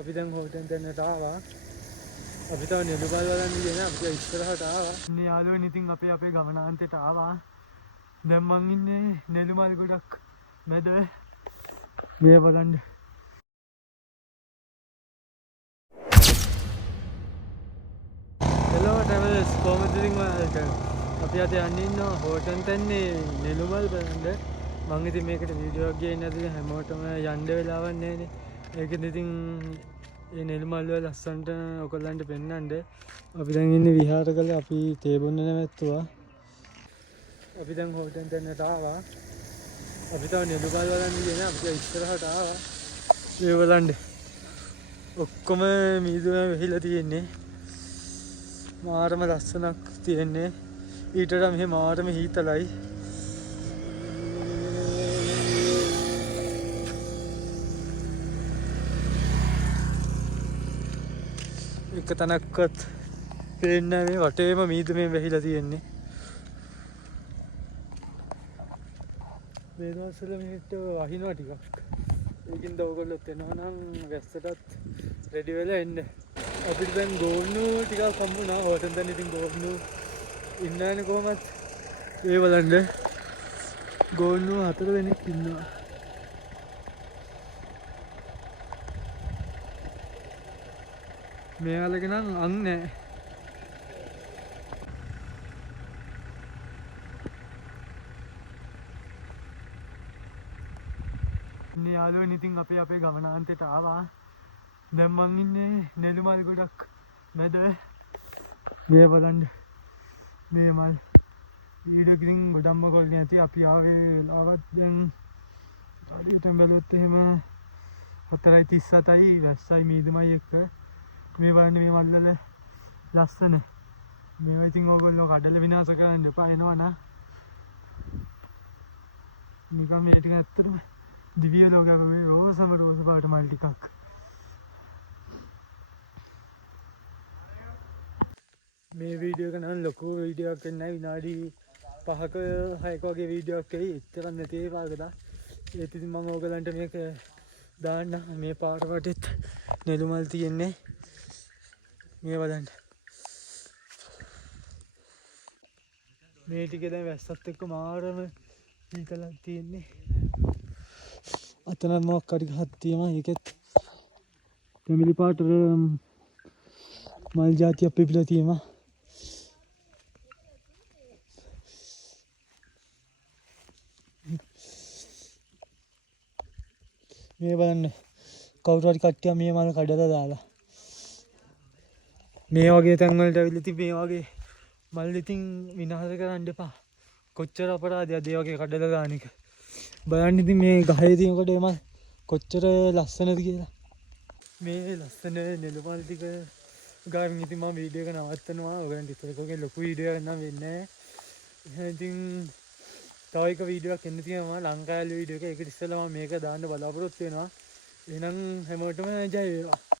අපි දැන් හෝටෙන් දෙන්නට ආවා. අපි තව නෙළුමල් බලන්න ගියේ නෑ. අපි ඉස්සරහට ආවා. මේ යාළුවනේ ඉතින් අපේ ගමනාන්තයට ආවා. දැන් මං ඉන්නේ නෙළුමල් ගොඩක් මැද. මේ බලන්න. හෙලෝ ට්‍රැවලර්ස් කොහමද ඉතින් ඔයාලට? අපි අද යන්නේ ඉන්නවා හෝටෙන් තැන්නේ නෙළුමල් බලන්න. මං ඉතින් මේකට වීඩියෝ එකක් ගේන්නේ නැතිද හැමෝටම යන්න වෙලාවක් නෑනේ. ඒකෙන් ඉතින් ඒ නෙළුමල් වල ලස්සනට ඔයගොල්ලන්ට පෙන්නන්න. අපි දැන් ඉන්නේ විහාරකල අපි තේ බොන්න නැවැත්තුවා. අපි දැන් හෝටෙන් තැන්නට ආවා. අපි තව නෙළුමල් බලන්න ගියේ නෑ. අපි ඉස්සරහට ආවා. මේ බලන්න. ඔක්කොම මීදුම වෙහිලා තියෙන්නේ. මාරම ලස්සනක් තියෙන්නේ. ඊට වඩා මෙහි මාරම හීතලයි. එක තැනක්වත් පේන්නේ නැහැ. මේ වටේම මීදුමෙන් වැහිලා තියෙන්නේ. මේ දවස්වල මෙහෙට වහිනවා ටිකක්. ඒකින්ද ඔයගොල්ලොත් එනවා නම් වැස්සටත් රෙඩි වෙලා එන්න. අපිට දැන් ගෝන්නු ටිකක් හම්බුණා. හෝටෙන් දැන් ඉතින් ගෝන්නු ඉන්නවනේ කොහමත්. ඒ බලන්න ගෝන්නු 4 දෙනෙක් ඉන්නවා. මෙයාලගේ නම් අං නැහැ. මේ යාළුවනේ ඉතින් අපේ ගමනාන්තයට ආවා. දැන් මං ඉන්නේ නෙළුමල් ගොඩක් මැද. මේ බලන්න. මේ මල් ඊඩක් ඉතින් ගොඩක්ම කොල්ල නැති. අපි ආවේ වෙලාවත් දැන් හරියට බැලුවොත් එහෙම 4:37යි වැස්සයි මීදුමයි එක්ක. මේ බලන්න මේ මල් වල ලස්සන. මේවා ඉතින් ඕගොල්ලෝ කඩලා විනාශ කරන්න එපා එනවනම්. නිකන් මේ ටික ඇත්තටම දිව්‍ය ලෝකයක මේ රෝස පාට මල් ටිකක්. මේ වීඩියෝ එක නම් ලොකු වීඩියෝ එකක් වෙන්නේ නැහැ. විනාඩි 5ක 6ක වගේ වීඩියෝ එකක් එයි. එච්චරක් නැති ඒ පාගද. ඒත් ඉතින් මම ඕගලන්ට මේක දාන්න. මේ පාට වටෙත් නෙළුමල් තියෙන්නේ. මේ බලන්න. මේ ටිකේ දැන් වැස්සත් එක්ක මාරම හීතලක් තියෙන්නේ. අතනත් මොකක් හරි ගහක් තියෙනවා. ඒකෙත් තමිලි පාට මල් జాතියක් පිපිලා තියෙනවා. මේ බලන්න කවුරු හරි කට්ටිය මේ මල් කඩලා දාලා. මේ වගේ තැන් වලට ඇවිල්ලා ඉතින් මේ වගේ මල් ඉතින් විනාශ කරන්න එපා. කොච්චර අපරාධයක්ද ඒ වගේ කඩලා දාන එක. බලන්න ඉතින් මේ ගහේ තියෙනකොට ඒ මල් කොච්චර ලස්සනද කියලා. මේ ලස්සන නෙළුමල් ටික ගාමින් ඉතින් මම වීඩියෝ එක නවත්තනවා. ඔයගලන්ට ඉතින් ලොකු වීඩියෝ එකක් නම් වෙන්නේ නැහැ. ඉතින් තව එක වීඩියෝ එකක් එන්න තියෙනවා ලංකාවේ වීඩියෝ එක. ඒකට ඉස්සෙල්ලා මම මේක දාන්න බලාපොරොත්තු වෙනවා. එහෙනම් හැමෝටම ජය වේවා.